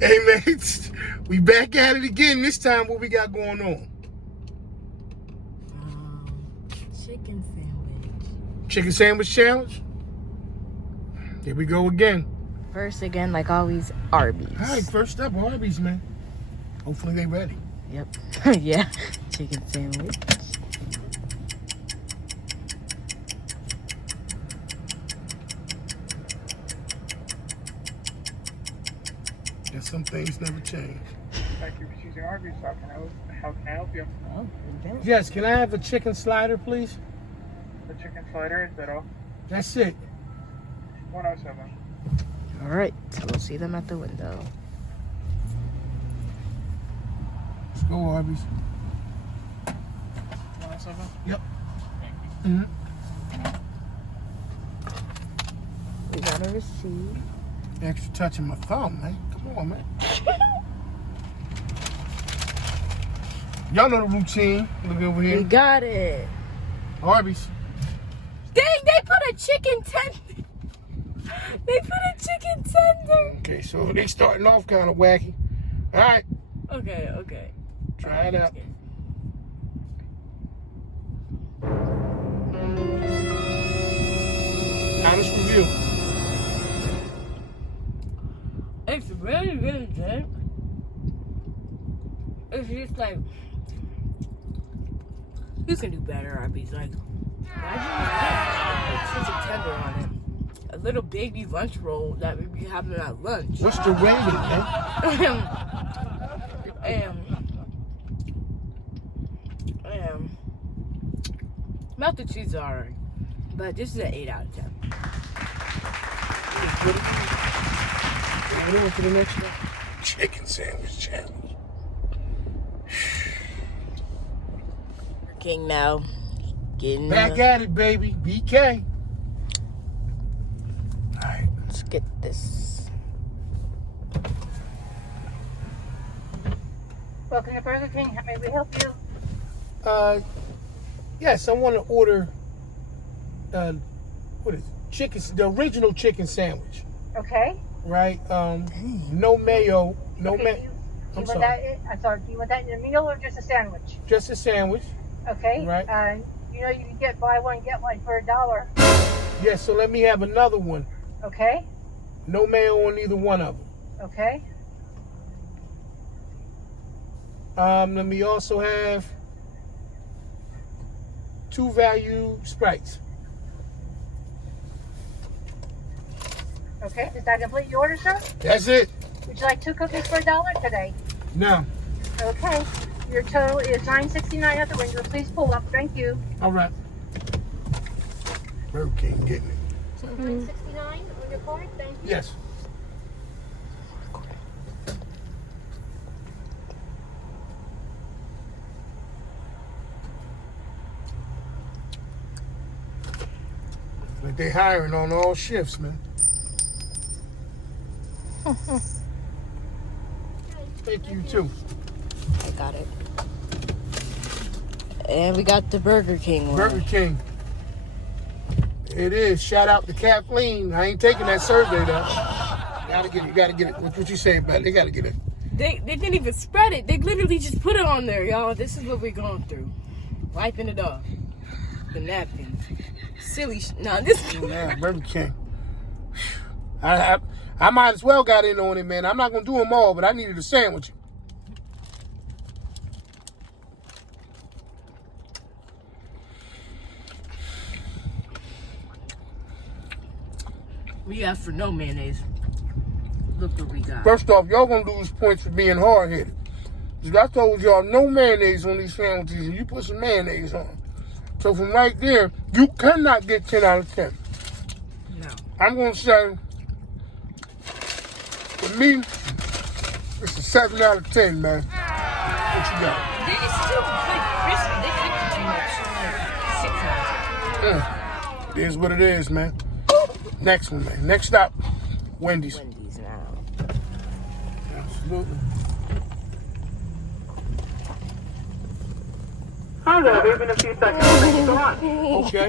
Hey, mates. We back at it again. This time, what we got going on? Chicken sandwich. Chicken sandwich challenge? Here we go again. First, again, like always, Arby's. All right, first up, Arby's, man. Hopefully they ready. Yep. Yeah. Chicken sandwich. And some things never change. Thank you for choosing Arby's. How can I help you? Oh, okay. Yes, can I have a chicken slider, please? The chicken slider, is that all? That's it. 107. All right. So we'll see them at the window. Let's go, Arby's. 107? Yep. Thank you. We got a receipt. Extra touching my thumb, man. Come on, man. Y'all know the routine. Look over We here. got it. Arby's. Dang, they put a chicken tender. They put a chicken tender. Okay, so they starting off kind of wacky. All right, Okay. try it out. Honest review. It's really, really good. It's just like, you can do better, Arby's. Like, why did you put chicken tender on it? A little baby lunch roll that we be having at lunch. What's the rating, man? Melt the cheese is alright, but this is an 8 out of 10. Moving on to the next one. Chicken sandwich challenge. King now, getting Back at it, baby. BK. All right. Let's get this. Welcome to Burger King. How may we help you? Yes, I want to order. What is it? Chicken? The original chicken sandwich, Okay. right? No mayo. No Okay, mayo. you I'm want sorry. I'm sorry. Do you want that in a meal or just a sandwich? Just a sandwich. Okay. Right. You know you can buy one get one for $1. Yes. So let me have another one. Okay. No mayo on either one of them. Okay. Let me also have 2 value Sprites. Okay. Does that complete your order, sir? That's it. Would you like 2 cookies for $1 today? No. Okay. Your total is $9.69 at the window. Please pull up. Thank you. All right. Burger King getting it. So $9.69 on your card. Thank you. Yes. Like they hiring on all shifts, man. Thank you too. I got it. And we got the Burger King one. Burger King. It is. Shout out to Kathleen. I ain't taking that survey though. Gotta get it. What you say about it? They gotta get it. They didn't even spread it. They literally just put it on there, y'all. This is what we're going through. Wiping it off. The napkin. Silly this. Yeah, Burger King. I might as well got in on it, man. I'm not gonna do them all, but I needed a sandwich. We asked for no mayonnaise. Look what we got. First off, y'all gonna lose points for being hard-headed. I told y'all no mayonnaise on these sandwiches, and you put some mayonnaise on. So from right there, you cannot get 10 out of 10. No. I'm gonna say, for me, it's a 7 out of 10, man. What you got? They're still pretty crispy. They could be like 6 out of 10. It is what it is, man. Next one, man. Next stop, Wendy's. Wendy's now. Absolutely. Hi there, leave in a few seconds. Thank you so much. Okay.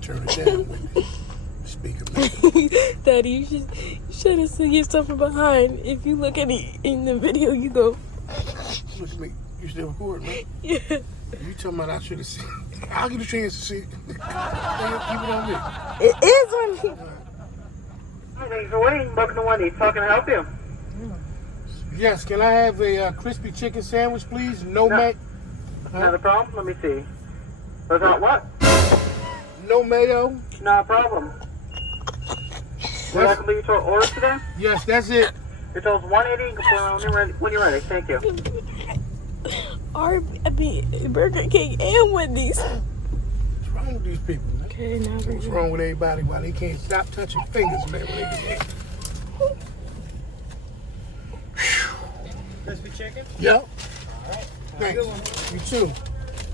Turn it down, Wendy. Speaker, man. Daddy, you should have seen yourself from behind. If you look at it in the video, you go. Look at me. You still recording, man? Yeah. You talking about I should have seen it. I'll get a chance to see it. Keep it on me. It is on me. Thanks for waiting. Welcome to Wendy's. How can I help you? Yes, can I have a crispy chicken sandwich, please? No mayo. Not a problem. Let me see. Without what? No mayo. Not a problem. Would you like to leave your order today? Yes, that's it. Your total's 180. You can put it on when you're ready. Thank you. Burger King and Wendy's. What's wrong with these people, man? Okay, now we're What's wrong with everybody? Why they can't stop touching fingers, man? When they get Crispy chicken? Yep. All right. Thanks. You too.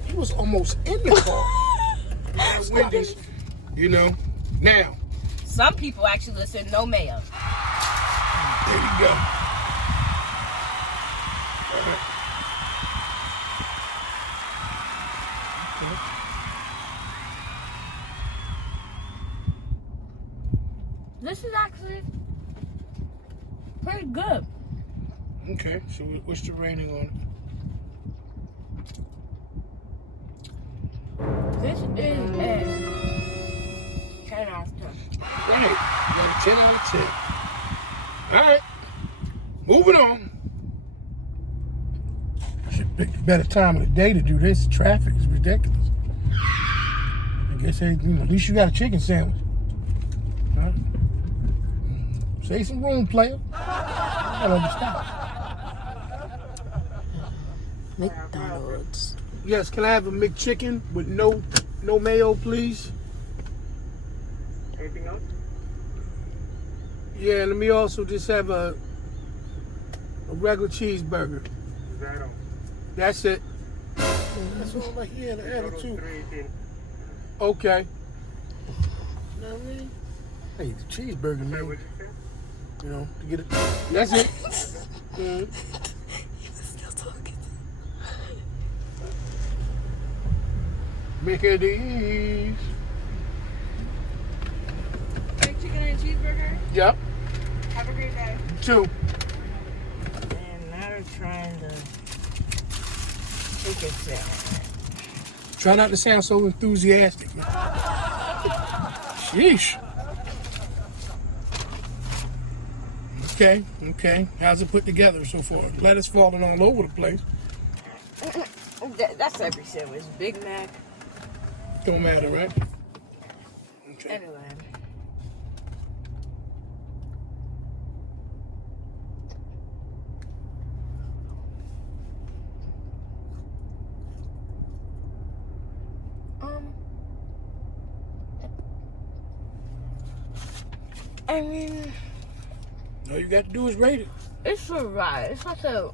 He was almost in the car. Wendy's, you know. Now. Some people actually listen no mayo. There you go. All right. This is actually pretty good. Okay, so what's the rating on it? This is a 10 out of 10. Right, you got a 10 out of 10. All right, moving on. I should pick a better time of the day to do this. Traffic is ridiculous. I guess at least you got a chicken sandwich. Huh? Save some room, player. I don't understand. McDonald's. Yes, can I have a McChicken with no mayo, please? Anything else? Yeah, and let me also just have a regular cheeseburger. Zero. That's it. That's all right here, the attitude. 318. Okay. You know what I mean? Hey, the cheeseburger, man. What'd you say? You know, to get it. That's it. He was still talking. Make it easy. Big chicken and cheeseburger. Yep. Have a great day. Two. And now they're trying to make it sound. Try not to sound so enthusiastic, man. Sheesh. Okay. How's it put together so far? Lettuce falling all over the place. That's every sandwich. Big Mac. Don't matter, right? Okay. Anyway. I mean, All you got to do is rate it. it's alright. It's like a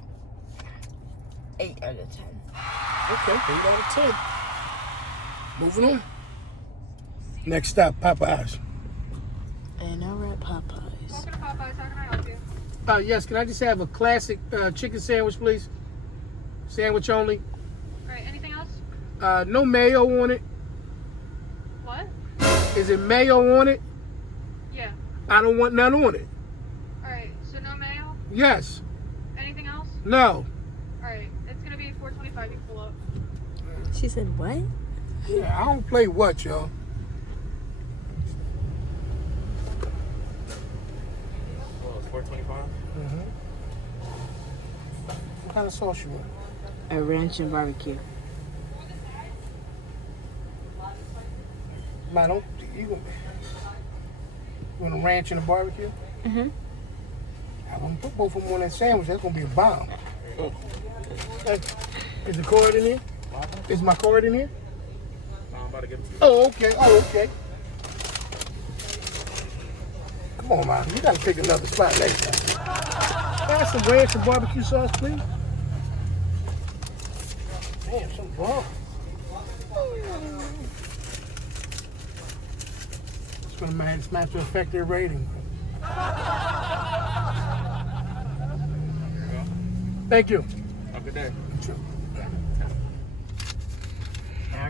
8 out of 10. Okay, 8 out of 10. Moving on. Next stop, Popeyes. And now we're at Popeyes. Welcome to Popeyes. How can I help you? Yes, can I just have a classic chicken sandwich, please? Sandwich only. All right. Anything else? No mayo on it. What? Is it mayo on it? Yeah. I don't want none on it. All right. So no mayo. Yes. Anything else? No. All right. It's gonna be $4.25. You can pull up. She said, what? Yeah, I don't play what, y'all. Well, it's $4.25. What kind of sauce you want? A ranch and barbecue. Man, you want a ranch and a barbecue? Mm-hmm. I'm gonna put both of them on that sandwich. That's gonna be a bomb. Hey, is the card in here? Is my card in here? I'm about to give it to you. Oh, okay. Come on, man. You gotta pick another spot next time. Can I have some ranch and barbecue sauce, please? Damn, some bomb. It's gonna match to affect their rating. Thank you. Have a good day.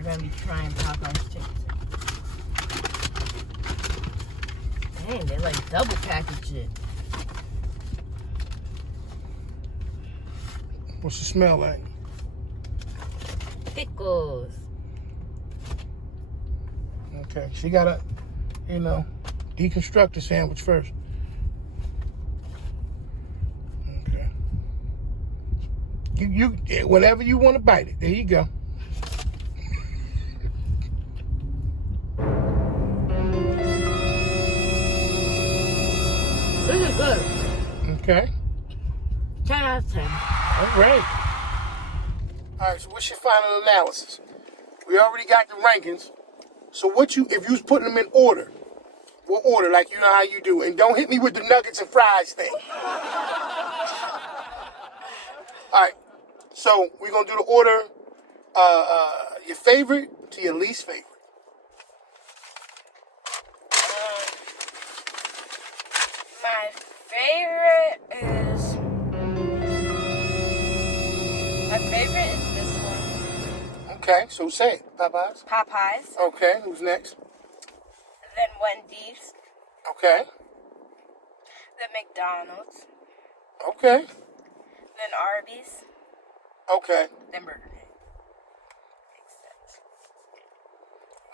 gonna be trying Popeye's chicken sandwich. Dang, they like double packaged it. What's the smell like? Pickles. Okay, she gotta, deconstruct the sandwich first. Okay. You whatever you want to bite it. There you go. This is good. Okay. 10 out of 10. All right. All right. So what's your final analysis? We already got the rankings. So if you was putting them in order, what order? Like you know how you do, and don't hit me with the nuggets and fries thing. All right. So we're gonna do the order. Your favorite to your least favorite. My favorite is... My favorite is this one. Okay, so say it. Popeyes. Popeyes. Okay, who's next? Then Wendy's. Okay. Then McDonald's. Okay. Then Arby's. Okay. Then Burger King. Makes sense.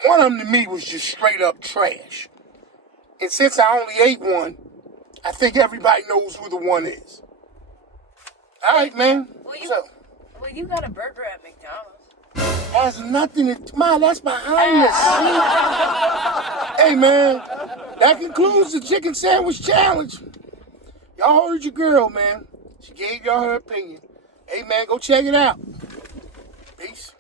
One of them to me was just straight up trash. And since I only ate one, I think everybody knows who the one is. All right, man. What's up? Well, you got a burger at McDonald's. Has nothing to... Ma, that's behind the scenes. Hey, man. That concludes the chicken sandwich challenge. Y'all heard your girl, man. She gave y'all her opinion. Hey, man, go check it out. Peace.